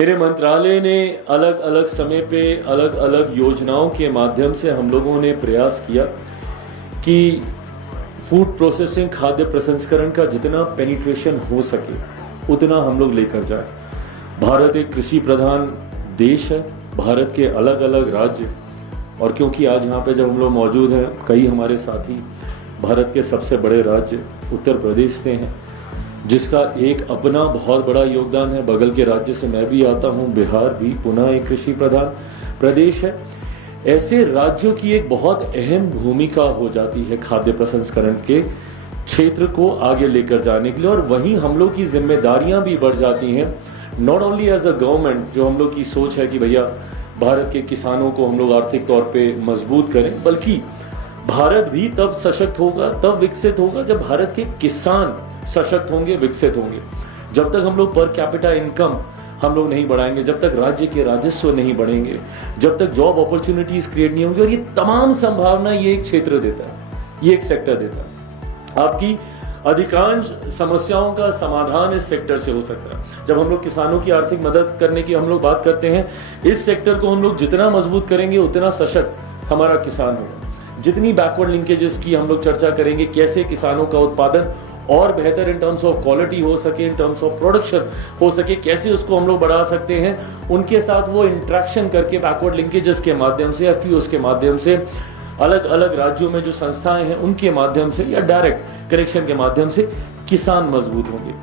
मेरे मंत्रालय ने अलग अलग समय पे अलग अलग योजनाओं के माध्यम से हम लोगों ने प्रयास किया कि फूड प्रोसेसिंग, खाद्य प्रसंस्करण का जितना पेनिट्रेशन हो सके उतना हम लोग लेकर जाए। भारत एक कृषि प्रधान देश है। भारत के अलग अलग राज्य, और क्योंकि आज यहाँ पे जब हम लोग मौजूद हैं, कई हमारे साथी भारत के सबसे बड़े राज्य उत्तर प्रदेश से हैं, जिसका एक अपना बहुत बड़ा योगदान है। बगल के राज्य से मैं भी आता हूँ, बिहार भी पुनः एक कृषि प्रधान प्रदेश है। ऐसे राज्यों की एक बहुत अहम भूमिका हो जाती है खाद्य प्रसंस्करण के क्षेत्र को आगे लेकर जाने के लिए, और वहीं हम लोग की जिम्मेदारियां भी बढ़ जाती हैं। Not only as a government, जो हम लोग की सोच है कि भैया भारत के किसानों को हम लोग आर्थिक तौर पे मजबूत करें, बल्कि भारत भी तब सशक्त होगा, तब विकसित होगा जब भारत के किसान सशक्त होंगे, विकसित होंगे। जब तक हम लोग पर कैपिटा इनकम हम लोग नहीं बढ़ाएंगे, जब तक राज्य के राजस्व नहीं बढ़ेंगे, जब तक जॉब अपॉर्चुनिटीज क्रिएट नहीं होंगी, और ये तमाम संभावना ये एक क्षेत्र देता है, ये एक सेक्टर देता है। आपकी अधिकांश समस्याओं का समाधान इस सेक्टर से हो सकता है। जब हम लोग किसानों की आर्थिक मदद करने की हम लोग बात करते हैं, इस सेक्टर को हम लोग जितना मजबूत करेंगे उतना सशक्त हमारा किसान होगा। जितनी बैकवर्ड लिंकेजेस की हम लोग चर्चा करेंगे, कैसे किसानों का उत्पादन और बेहतर इन टर्म्स ऑफ क्वालिटी हो सके, इन टर्म्स ऑफ प्रोडक्शन हो सके, कैसे उसको हम लोग बढ़ा सकते हैं, उनके साथ वो इंट्रैक्शन करके बैकवर्ड लिंकेजेस के माध्यम से, एफपीओस के माध्यम से, अलग अलग राज्यों में जो संस्थाएं हैं उनके माध्यम से, या डायरेक्ट कनेक्शन के माध्यम से किसान मजबूत होंगे।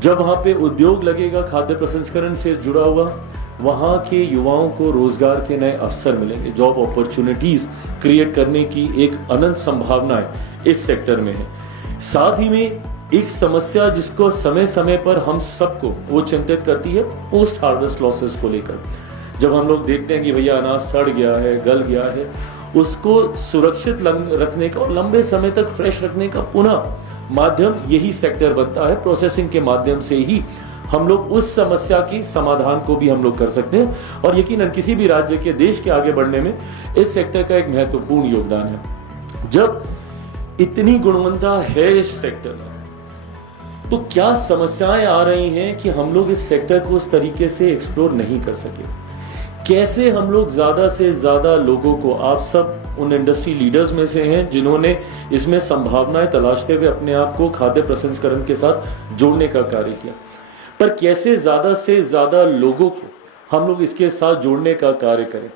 जब वहां पे उद्योग लगेगा खाद्य प्रसंस्करण से जुड़ा हुआ, वहां के युवाओं को रोजगार के नए अवसर मिलेंगे। जॉब अपॉर्चुनिटीज क्रिएट करने की एक अनंत संभावनाएं इस सेक्टर में है। साथ ही में एक समस्या जिसको समय समय पर हम सबको वो चिंतित करती है, पोस्ट हार्वेस्ट लॉसेस को लेकर। जब हम लोग देखते हैं कि भैया अनाज सड़ गया है, गल गया है, उसको सुरक्षित रखने का और लंबे समय तक फ्रेश रखने का पुनः माध्यम यही सेक्टर बनता है। प्रोसेसिंग के माध्यम से ही हम लोग उस समस्या की समाधान को भी हम लोग कर सकते हैं, और यकीनन किसी भी राज्य के, देश के आगे बढ़ने में इस सेक्टर का एक महत्वपूर्ण योगदान है। जब इतनी गुणवत्ता है इस सेक्टर में, तो क्या समस्याएं आ रही हैं कि हम लोग इस सेक्टर को उस तरीके से एक्सप्लोर नहीं कर सके? कैसे हम लोग ज्यादा से ज्यादा लोगों को, आप सब उन इंडस्ट्री लीडर्स में से हैं जिन्होंने इसमें संभावनाएं तलाशते हुए अपने आप को खाद्य प्रसंस्करण के साथ जोड़ने का कार्य किया, पर कैसे ज्यादा से ज्यादा लोगों को हम लोग इसके साथ जोड़ने का कार्य करें?